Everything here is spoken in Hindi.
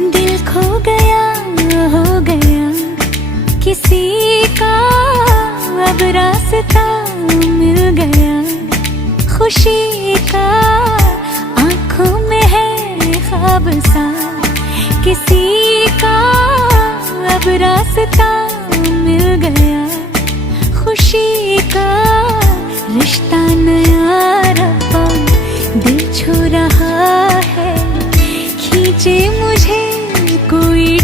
दिल खो गया, हो गया किसी का, अब रास्ता मिल गया खुशी का। आंखों में है ख्वाब सा किसी का, अब रास्ता मिल गया खुशी का। रिश्ता नया रब्बा दिल छू रहा है, खींचे मुझे कोई